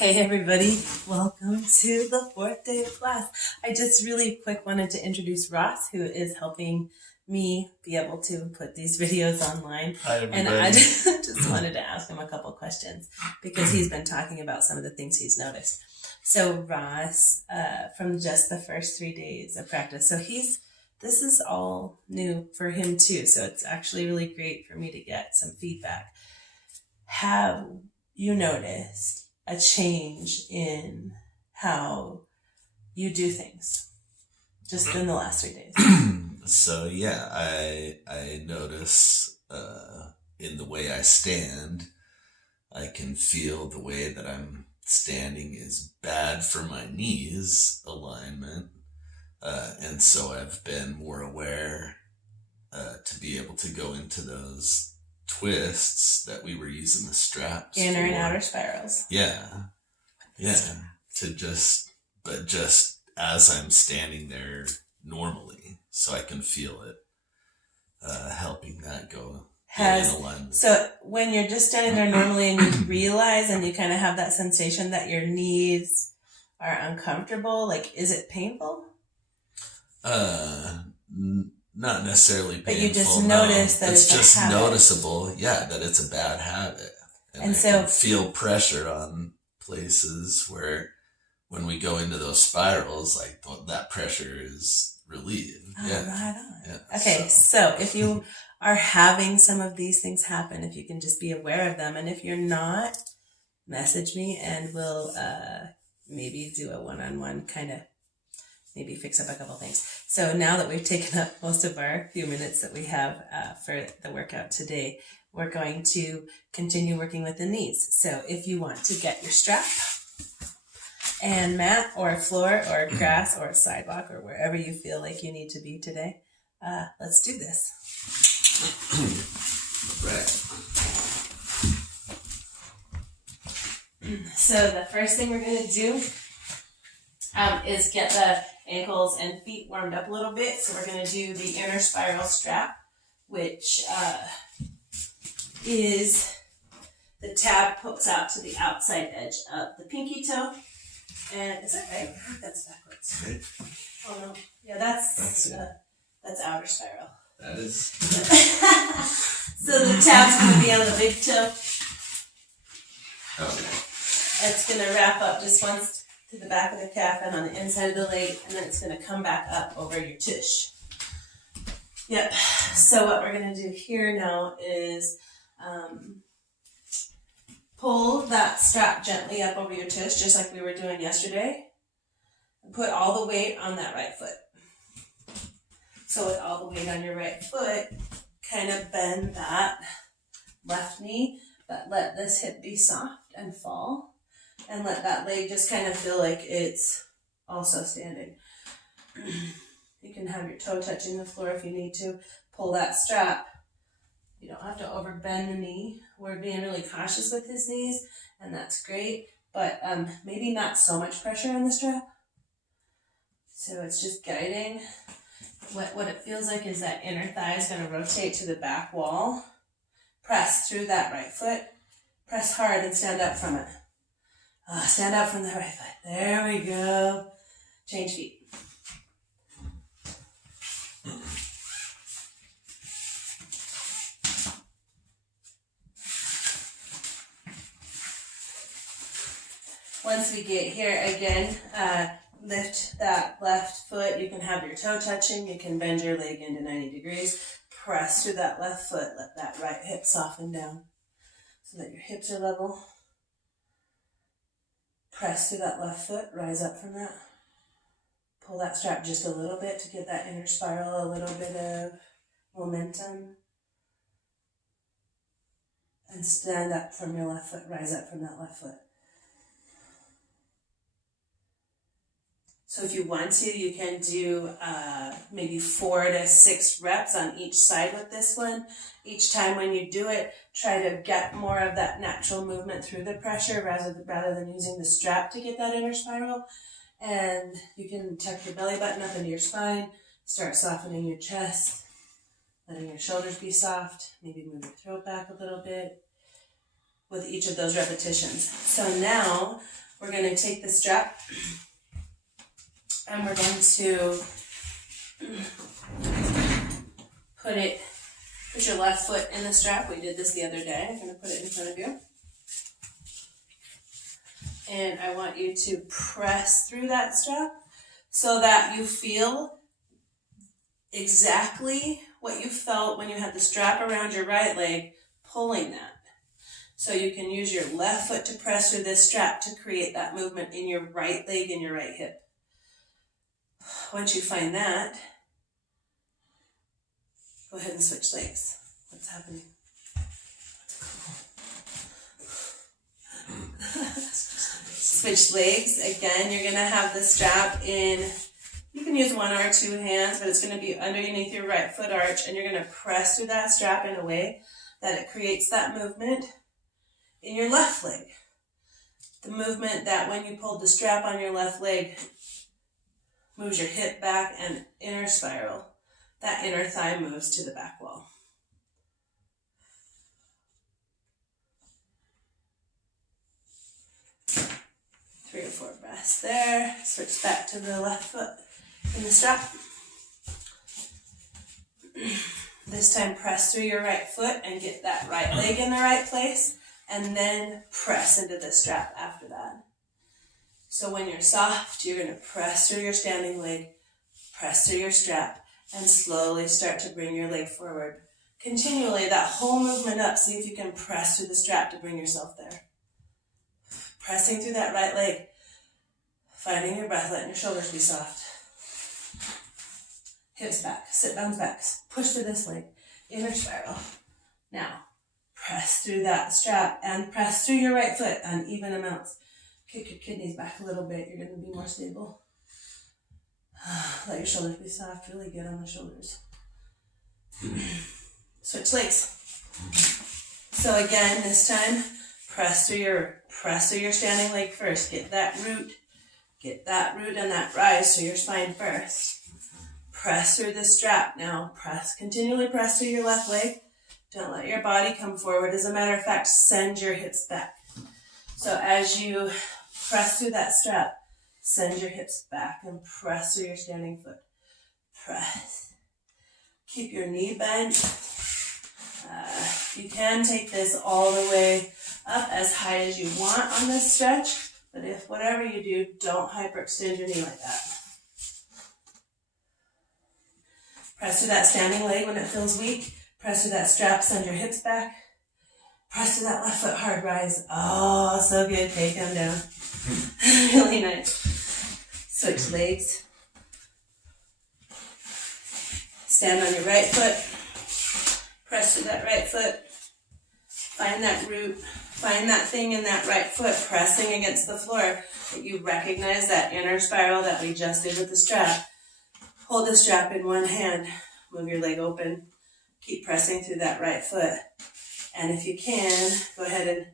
Hey everybody, welcome to the fourth day of class. I just really quick wanted to introduce Ross, who is helping me be able to put these videos online. Hi everybody. And I just wanted to ask him a couple questions because he's been talking about some of the things he's noticed. So Ross, from just the first 3 days of practice, so this is all new for him too. So it's actually really great for me to get some feedback. Have you noticed a change in how you do things just in the last 3 days? So yeah, I notice in the way I stand, I can feel the way that I'm standing is bad for my knees alignment, and so I've been more aware to be able to go into those twists that we were using the straps Inner for. and outer spirals. Yeah. But just as I'm standing there normally, so I can feel it, helping that go in alignment. So when you're just standing there normally and you realize and you kind of have that sensation that your knees are uncomfortable, like, is it painful? Not necessarily painful. But you just notice that it's just a habit. Noticeable, yeah, that it's a bad habit. And I can feel pressure on places where when we go into those spirals, like that pressure is relieved. Oh, yeah. Right on. Yeah. Okay, so if you are having some of these things happen, if you can just be aware of them, and if you're not, message me and we'll maybe do a one-on-one kind of, maybe fix up a couple things. So now that we've taken up most of our few minutes that we have for the workout today, we're going to continue working with the knees. So if you want to get your strap and mat or floor or grass or sidewalk or wherever you feel like you need to be today, let's do this. Right. So the first thing we're going to do is get the ankles and feet warmed up a little bit. So we're going to do the inner spiral strap, which is the tab hooks out to the outside edge of the pinky toe. And is that right? I think that's backwards. Okay. Oh no. Yeah, that's outer spiral. That is. So the tab's going to be on the big toe. Okay. It's going to wrap up just once to the back of the calf and on the inside of the leg, and then it's going to come back up over your tush. Yep. So what we're going to do here now is pull that strap gently up over your tush, just like we were doing yesterday, and put all the weight on that right foot. So with all the weight on your right foot, kind of bend that left knee, but let this hip be soft and fall, and let that leg just kind of feel like it's also standing. You can have your toe touching the floor if you need to. Pull that strap. You don't have to overbend the knee. We're being really cautious with his knees, and that's great, but maybe not so much pressure on the strap. So it's just guiding. What it feels like is that inner thigh is going to rotate to the back wall. Press through that right foot. Press hard and stand up from it. Stand up from the right foot. There we go. Change feet. Once we get here, again, lift that left foot. You can have your toe touching. You can bend your leg into 90 degrees. Press through that left foot. Let that right hip soften down so that your hips are level. Press through that left foot. Rise up from that. Pull that strap just a little bit to get that inner spiral, a little bit of momentum. And stand up from your left foot. Rise up from that left foot. So if you want to, you can do maybe 4 to 6 reps on each side with this one. Each time when you do it, try to get more of that natural movement through the pressure rather than using the strap to get that inner spiral. And you can tuck your belly button up into your spine, start softening your chest, letting your shoulders be soft, maybe move your throat back a little bit with each of those repetitions. So now we're going to take the strap and we're going to put your left foot in the strap. We did this the other day. I'm going to put it in front of you. And I want you to press through that strap so that you feel exactly what you felt when you had the strap around your right leg, pulling that. So you can use your left foot to press through this strap to create that movement in your right leg and your right hip. Once you find that, go ahead and switch legs. What's happening? Switch legs. Again, you're going to have the strap in, you can use one or two hands, but it's going to be underneath your right foot arch, and you're going to press through that strap in a way that it creates that movement in your left leg. The movement that when you pulled the strap on your left leg moves your hip back and inner spiral. That inner thigh moves to the back wall. Three or four breaths there. Switch back to the left foot in the strap. This time press through your right foot and get that right leg in the right place, and then press into the strap after that. So when you're soft, you're going to press through your standing leg, press through your strap, and slowly start to bring your leg forward. Continually, that whole movement up, see if you can press through the strap to bring yourself there. Pressing through that right leg, finding your breath, letting your shoulders be soft. Hips back, sit bones back, push through this leg, inner spiral. Now, press through that strap and press through your right foot on even amounts. Kick your kidneys back a little bit, you're going to be more stable. Let your shoulders be soft, really good on the shoulders. Switch legs. So again, this time, press through your standing leg first. Get that root and that rise through your spine first. Press through the strap. Now continually press through your left leg. Don't let your body come forward. As a matter of fact, send your hips back. So as you press through that strap, send your hips back and press through your standing foot. Press. Keep your knee bent. You can take this all the way up as high as you want on this stretch, but if whatever you do, don't hyperextend your knee like that. Press through that standing leg when it feels weak. Press through that strap, send your hips back. Press through that left foot hard rise. Oh, so good. Take them down. Really nice. Switch legs. Stand on your right foot. Press through that right foot. Find that root. Find that thing in that right foot pressing against the floor. That you recognize that inner spiral that we just did with the strap. Hold the strap in one hand. Move your leg open. Keep pressing through that right foot. And if you can, go ahead and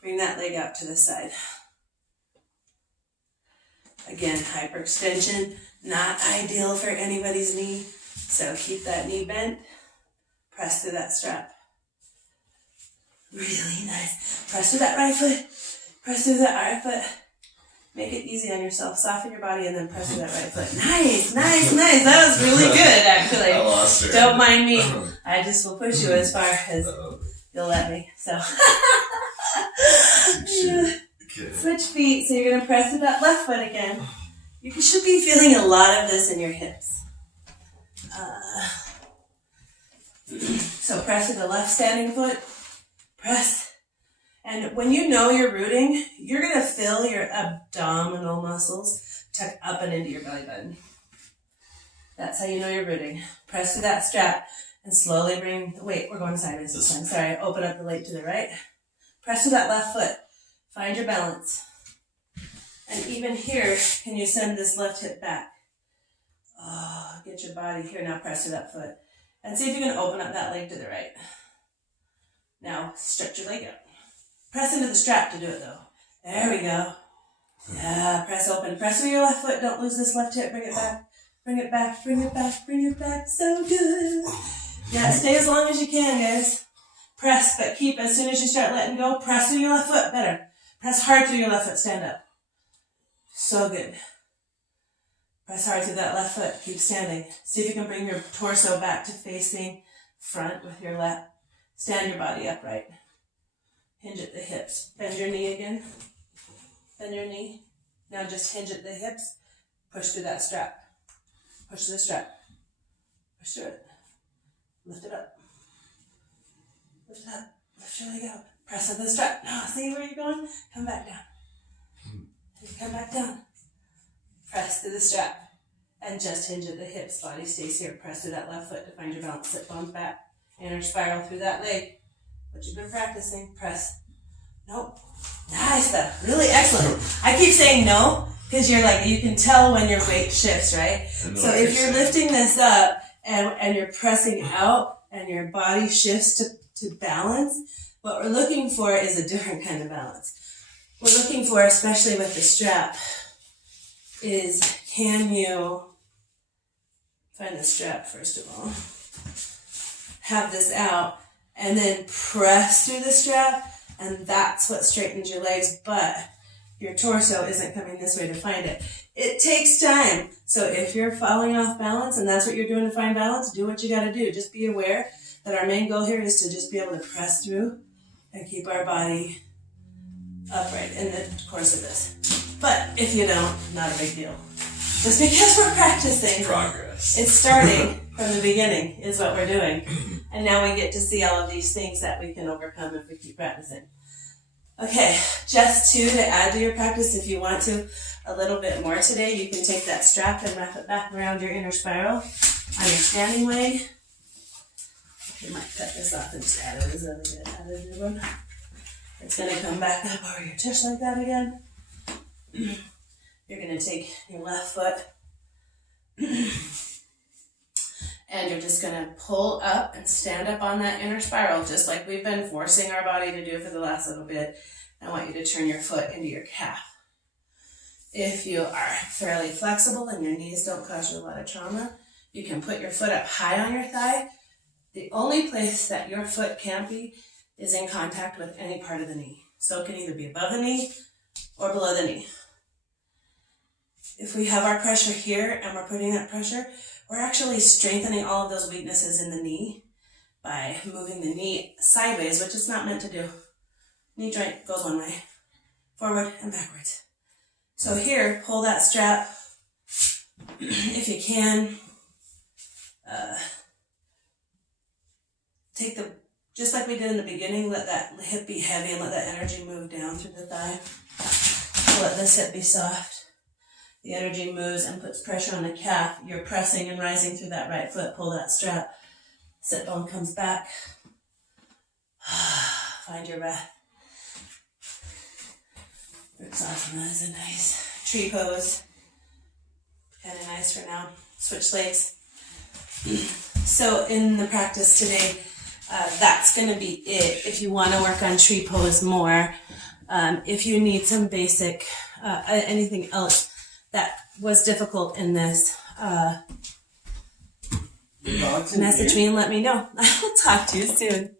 bring that leg out to the side. Again, hyperextension, not ideal for anybody's knee. So keep that knee bent. Press through that strap. Really nice. Press through that right foot. Press through that right foot. Make it easy on yourself. Soften your body and then press through that right foot. Nice. That was really good, actually. I lost her. Don't mind me. I just will push you as far as you'll let me. So. Switch feet. So you're going to press through that left foot again. You should be feeling a lot of this in your hips. So press with the left standing foot. Press. And when you know you're rooting, you're going to feel your abdominal muscles tuck up and into your belly button. That's how you know you're rooting. Press through that strap and slowly bring, wait, we're going sideways this time. Sorry, open up the leg to the right. Press through that left foot. Find your balance. And even here, can you send this left hip back? Oh, get your body here. Now press through that foot. And see if you can open up that leg to the right. Now, stretch your leg out. Press into the strap to do it, though. There we go. Yeah, press open. Press through your left foot. Don't lose this left hip. Bring it back. Bring it back. Bring it back. Bring it back. So good. Yeah, stay as long as you can, guys. Press, but keep, as soon as you start letting go, press through your left foot. Better. Press hard through your left foot. Stand up. So good. Press hard through that left foot. Keep standing. See if you can bring your torso back to facing front with your left. Stand your body upright. Hinge at the hips. Bend your knee again. Bend your knee. Now just hinge at the hips. Push through that strap. Push through the strap. Push through it. Lift it up. Lift it up. Lift your leg out. Press at the strap. Now see where you're going? Come back down. Come back down. Press through the strap. And just hinge at the hips. Body stays here. Press through that left foot to find your balance. Sit bones back. Inner spiral through that leg. What you've been practicing. Press. Nope. Nice stuff. Really excellent. I keep saying no because you're like, you can tell when your weight shifts, right? So if you're lifting this up and you're pressing out and your body shifts to balance, what we're looking for is a different kind of balance. We're looking for, especially with the strap, is can you find the strap first of all, have this out, and then press through the strap, and that's what straightens your legs, but your torso isn't coming this way to find it. It takes time. So if you're falling off balance and that's what you're doing to find balance, do what you gotta do. Just be aware that our main goal here is to just be able to press through and keep our body upright in the course of this. But if you don't, not a big deal. Just because we're practicing. Progress. It's starting from the beginning is what we're doing. And now we get to see all of these things that we can overcome if we keep practicing. Okay, just to add to your practice, if you want to, a little bit more today, you can take that strap and wrap it back around your inner spiral on your standing leg. You might cut this off and just add it as a new one. It's going to come back up over your tush like that again. You're going to take your left foot and you're just going to pull up and stand up on that inner spiral, just like we've been forcing our body to do for the last little bit. I want you to turn your foot into your calf. If you are fairly flexible and your knees don't cause you a lot of trauma, you can put your foot up high on your thigh. The only place that your foot can't be is in contact with any part of the knee. So it can either be above the knee or below the knee. If we have our pressure here and we're putting that pressure, we're actually strengthening all of those weaknesses in the knee by moving the knee sideways, which it's not meant to do. Knee joint goes one way, forward and backwards. So here, pull that strap if you can. Take just like we did in the beginning, let that hip be heavy and let that energy move down through the thigh. Let this hip be soft. The energy moves and puts pressure on the calf. You're pressing and rising through that right foot. Pull that strap. Sit bone comes back. Find your breath. Vrksasana is a nice tree pose. Kind of nice for now. Switch legs. So in the practice today, that's going to be it. If you want to work on tree pose more, if you need some basic, anything else that was difficult in this, message me and let me know. I'll talk to you soon.